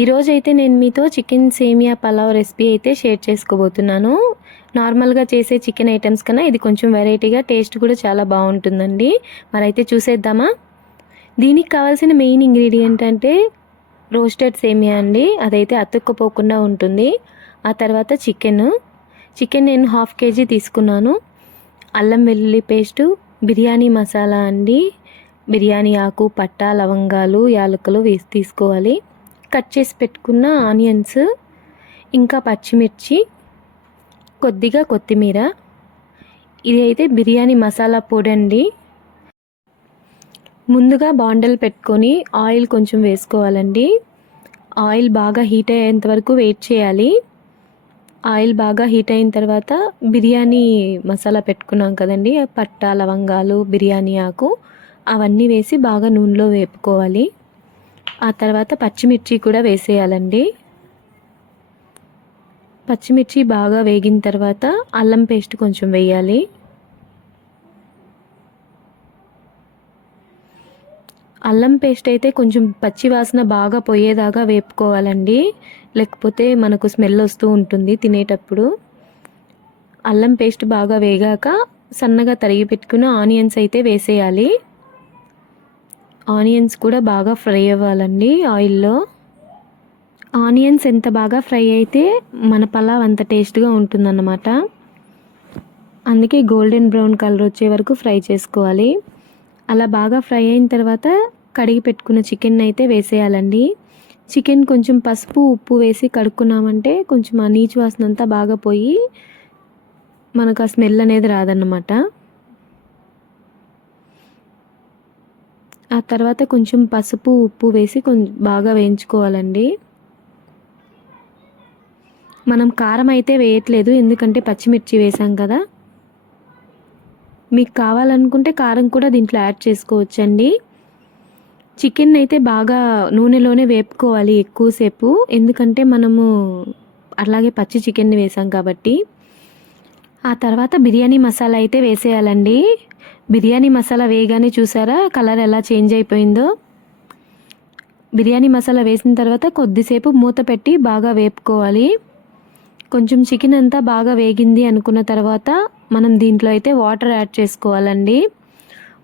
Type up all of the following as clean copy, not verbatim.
ఈరోజైతే నేను మీతో చికెన్ సేమియా పలావ్ రెసిపీ అయితే షేర్ చేసుకోబోతున్నాను. నార్మల్గా చేసే చికెన్ ఐటమ్స్ కన్నా ఇది కొంచెం వెరైటీగా టేస్ట్ కూడా చాలా బాగుంటుందండి. మరైతే చూసేద్దామా. దీనికి కావాల్సిన మెయిన్ ఇంగ్రీడియంట్ అంటే రోస్టెడ్ సేమియా అండి. అదైతే అతుక్కుపోకుండా ఉంటుంది. ఆ తర్వాత చికెన్ నేను 1/2 kg తీసుకున్నాను. అల్లం వెల్లుల్లి పేస్టు, బిర్యానీ మసాలా అండి, బిర్యానీ ఆకు, పట్టా, లవంగాలు, యాలకులు వేసి తీసుకోవాలి. కట్ చేసి పెట్టుకున్న ఆనియన్స్, ఇంకా పచ్చిమిర్చి, కొద్దిగా కొత్తిమీర. ఇది అయితే బిర్యానీ మసాలా పొడి అండి. ముందుగా బాండల్ పెట్టుకొని ఆయిల్ కొంచెం వేసుకోవాలండి. ఆయిల్ బాగా హీట్ అయ్యేంత వరకు వెయిట్ చేయాలి. ఆయిల్ బాగా హీట్ అయిన తర్వాత బిర్యానీ మసాలా పెట్టుకున్నాం కదండి, పట్టా, లవంగాలు, బిర్యానీ ఆకు అవన్నీ వేసి బాగా నూనెలో వేపుకోవాలి. ఆ తర్వాత పచ్చిమిర్చి కూడా వేసేయాలండి. పచ్చిమిర్చి బాగా వేగిన తర్వాత అల్లం పేస్ట్ కొంచెం వేయాలి. అల్లం పేస్ట్ అయితే కొంచెం పచ్చి వాసన బాగా పోయేదాకా వేపుకోవాలండి, లేకపోతే మనకు స్మెల్ వస్తూ ఉంటుంది తినేటప్పుడు. అల్లం పేస్ట్ బాగా వేగాక సన్నగా తరిగి పెట్టుకున్న ఆనియన్స్ అయితే వేసేయాలి. ఆనియన్స్ కూడా బాగా ఫ్రై అవ్వాలండి ఆయిల్లో. ఆనియన్స్ ఎంత బాగా ఫ్రై అయితే మన పలావ్ అంత టేస్ట్గా ఉంటుందన్నమాట. అందుకే గోల్డెన్ బ్రౌన్ కలర్ వచ్చే వరకు ఫ్రై చేసుకోవాలి. అలా బాగా ఫ్రై అయిన తర్వాత కడిగి పెట్టుకున్న చికెన్ అయితే వేసేయాలండి. చికెన్ కొంచెం పసుపు, ఉప్పు వేసి కడుక్కున్నామంటే కొంచెం ఆ నీచు వాసన అంతా బాగా పోయి మనకు ఆ స్మెల్ అనేది రాదన్నమాట. ఆ తర్వాత కొంచెం పసుపు, ఉప్పు వేసి బాగా వేయించుకోవాలండి. మనం కారం అయితే వేయట్లేదు, ఎందుకంటే పచ్చిమిర్చి వేసాం కదా. మీకు కావాలనుకుంటే కారం కూడా దీంట్లో యాడ్ చేసుకోవచ్చండి. చికెన్ అయితే బాగా నూనెలోనే వేపుకోవాలి ఎక్కువసేపు, ఎందుకంటే మనము అలాగే పచ్చి చికెన్ని వేసాం కాబట్టి. ఆ తర్వాత బిర్యానీ మసాలా అయితే వేసేయాలండి. బిర్యానీ మసాలా వేయగానే చూసారా కలర్ ఎలా చేంజ్ అయిపోయిందో. బిర్యానీ మసాలా వేసిన తర్వాత కొద్దిసేపు మూత పెట్టి బాగా వేపుకోవాలి. కొంచెం చికెన్ అంతా బాగా వేగింది అనుకున్న తర్వాత మనం దీంట్లో అయితే వాటర్ యాడ్ చేసుకోవాలండి.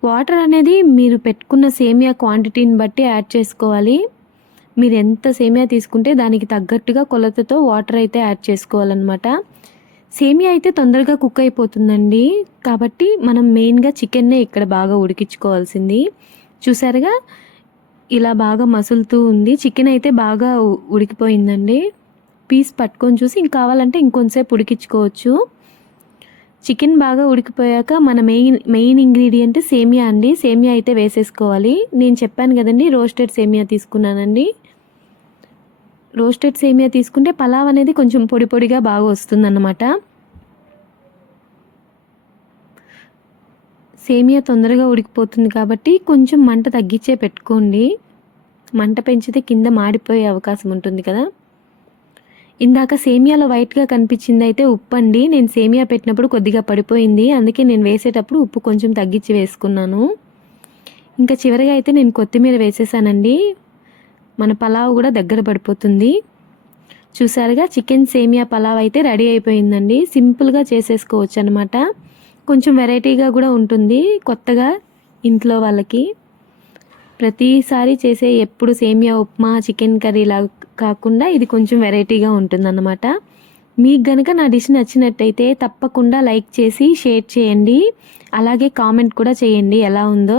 వాటర్ అనేది మీరు పెట్టుకున్న సేమియా క్వాంటిటీని బట్టి యాడ్ చేసుకోవాలి. మీరు ఎంత సేమియా తీసుకుంటే దానికి తగ్గట్టుగా కొలతతో వాటర్ అయితే యాడ్ చేసుకోవాలన్నమాట. సేమియా అయితే తొందరగా కుక్ అయిపోతుందండి, కాబట్టి మనం మెయిన్గా చికెన్నే ఇక్కడ బాగా ఉడికించుకోవాల్సింది. చూసారుగా ఇలా బాగా మసులుతూ ఉంది. చికెన్ అయితే బాగా ఉడికిపోయిందండి. పీస్ పట్టుకొని చూసి ఇంక కావాలంటే ఇంకొంచెంసేపు ఉడికించుకోవచ్చు. చికెన్ బాగా ఉడికిపోయాక మన మెయిన్ ఇంగ్రీడియంట్ సేమియా అండి. సేమియా అయితే వేసేసుకోవాలి. నేను చెప్పాను కదండి రోస్టెడ్ సేమియా తీసుకున్నానండి. రోస్టెడ్ సేమియా తీసుకుంటే పలావ్ అనేది కొంచెం పొడి పొడిగా బాగా వస్తుందన్నమాట. సేమియా తొందరగా ఉడికిపోతుంది కాబట్టి కొంచెం మంట తగ్గించే పెట్టుకోండి. మంట పెంచితే కింద మాడిపోయే అవకాశం ఉంటుంది కదా. ఇందాక సేమియాలో వైట్గా కనిపించింది అయితే ఉప్పు అండి. నేను సేమియా పెట్టినప్పుడు కొద్దిగా పడిపోయింది, అందుకే నేను వేసేటప్పుడు ఉప్పు కొంచెం తగ్గించి వేసుకున్నాను. ఇంకా చివరిగా అయితే నేను కొత్తిమీర వేసేసానండి. మన పలావ్ కూడా దగ్గర పడిపోతుంది. చూసారుగా చికెన్ సేమియా పలావ్ అయితే రెడీ అయిపోయిందండి. సింపుల్గా చేసేసుకోవచ్చు అనమాట. కొంచెం వెరైటీగా కూడా ఉంటుంది కొత్తగా ఇంట్లో వాళ్ళకి. ప్రతిసారి చేసే ఎప్పుడు సేమియా ఉప్మా, చికెన్ కర్రీ లాగా కాకుండా ఇది కొంచెం వెరైటీగా ఉంటుందన్నమాట. మీకు గనుక నా డిష్ నచ్చినట్టయితే తప్పకుండా లైక్ చేసి షేర్ చేయండి. అలాగే కామెంట్ కూడా చేయండి ఎలా ఉందో.